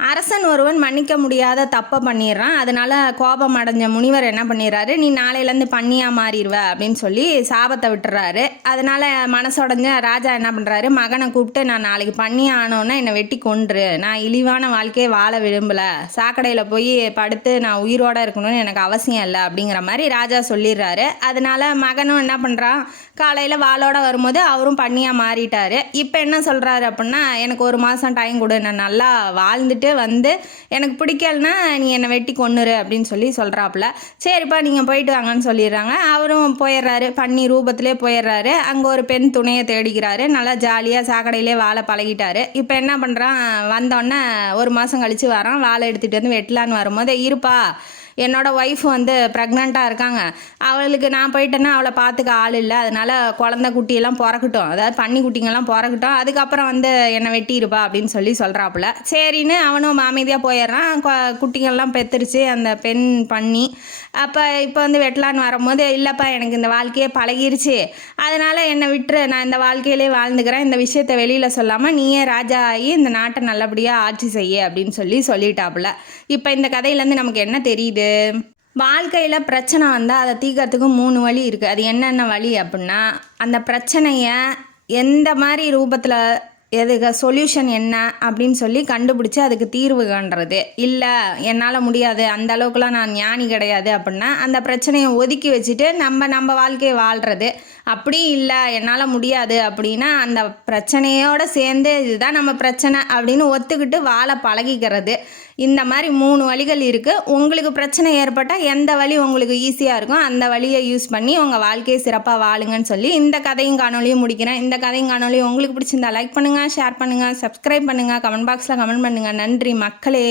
அரசன் ஒருவன் மன்னிக்க முடியாத தப்பை பண்ணிடுறான். அதனால கோபம் அடைஞ்ச முனிவர் என்ன பண்ணிடுறாரு, நீ நாளையிலேருந்து பண்ணியாக மாறிடுவ அப்படின்னு சொல்லி சாபத்தை விட்டுறாரு. அதனால மனசுடைஞ்ச ராஜா என்ன பண்ணுறாரு, மகனை கூப்பிட்டு நான் நாளைக்கு பண்ணி ஆனோன்னா என்னை வெட்டி கொன்று, நான் இழிவான வாழ்க்கையை வாழ விரும்பலை, சாக்கடையில் போய் படுத்து நான் உயிரோடு இருக்கணும்னு எனக்கு அவசியம் இல்லை அப்படிங்கிற மாதிரி ராஜா சொல்லிடுறாரு. அதனால மகனும் என்ன பண்ணுறான், காலையில் வாளோட வரும்போது அவரும் பண்ணியாக மாறிட்டார். இப்போ என்ன சொல்கிறாரு அப்படின்னா, எனக்கு 1 மாதம் டைம் கொடு, நான் நல்லா வாழ்ந்துட்டு வந்து எனக்கு பிடிக்கலனா நீ என்னை வெட்டி கொன்னுரு அப்படின்னு சொல்லி சொல்கிறாப்புல. சரிப்பா நீங்கள் போயிட்டு வாங்கன்னு சொல்லிடுறாங்க. அவரும் போயிடுறாரு, பண்ணி ரூபத்திலே போயிடுறாரு. அங்கே ஒரு பெண் துணையை தேடிக்கிறாரு. நல்லா ஜாலியாக சாக்கடையிலே வாழை பழகிட்டாரு. இப்போ என்ன பண்ணுறான், வந்தோடனே 1 மாதம் கழித்து வரான். வாழை எடுத்துகிட்டு வந்து வெட்டலான்னு வரும்போது, இருப்பா என்னோடய ஒய்ஃப் வந்து ப்ரெக்னெண்ட்டாக இருக்காங்க, அவளுக்கு நான் போயிட்டேன்னா அவளை பார்த்துக்க ஆள் இல்லை, அதனால் குழந்தை குட்டியெல்லாம் பிறக்கட்டும், அதாவது பன்னி குட்டிங்கெல்லாம் பிறக்கட்டும், அதுக்கப்புறம் வந்து என்னை வெட்டியிருப்பா அப்படின்னு சொல்லி சொல்கிறாப்புல. சரின்னு அவனும் அமைதியாக போயிடுறான். குட்டிங்கள்லாம் பெற்றுருச்சு அந்த பெண் பன்னி. அப்போ இப்போ வந்து வெட்டலான்னு வரும்போது, இல்லைப்பா எனக்கு இந்த வாழ்க்கையே பழகிருச்சு, அதனால் என்னை விட்டுரு, நான் இந்த வாழ்க்கையிலே வாழ்ந்துக்கிறேன், இந்த விஷயத்தை வெளியில் சொல்லாமல் நீயே ராஜா ஆகி இந்த நாட்டை நல்லபடியாக ஆட்சி செய்ய அப்படின்னு சொல்லிட்டாப்புல. இப்போ இந்த கதையிலேருந்து நமக்கு என்ன தெரியுது, வாழ்க்கையில் பிரச்சனை வந்தால் அதை தீர்க்கறதுக்கு 3 வழி இருக்குது. அது என்னென்ன வழி அப்படின்னா, அந்த பிரச்சனையை எந்த மாதிரி ரூபத்தில் எதுக்கு சொல்யூஷன் என்ன அப்படின்னு சொல்லி கண்டுபிடிச்சி அதுக்கு தீர்வு காண்றது. இல்லை என்னால் முடியாது, அந்த அளவுக்குலாம் நான் ஞானி கிடையாது அப்படின்னா அந்த பிரச்சனையை ஒதுக்கி வச்சுட்டு நம்ம வாழ்க்கையை வாழ்கிறது. அப்படி இல்லை என்னால் முடியாது அப்படின்னா அந்த பிரச்சனையோடு சேர்ந்து இதுதான் நம்ம பிரச்சனை அப்படின்னு ஒத்துக்கிட்டு வாழ பழகிக்கிறது. இந்த மாதிரி 3 வழிகள் இருக்குது. உங்களுக்கு பிரச்சனை ஏற்பட்டால் எந்த வழி உங்களுக்கு ஈஸியாக இருக்கும் அந்த வழியை யூஸ் பண்ணி உங்கள் வாழ்க்கையை சிறப்பாக வாழுங்கன்னு சொல்லி இந்த கதையும் காணொலியும் முடிக்கிறேன். இந்த கதையும் காணொலியும் உங்களுக்கு பிடிச்சிருந்தா லைக் பண்ணுங்கள், ஷேர் பண்ணுங்கள், சப்ஸ்கிரைப் பண்ணுங்கள், கமெண்ட் பாக்ஸில் கமெண்ட் பண்ணுங்கள். நன்றி மக்களே.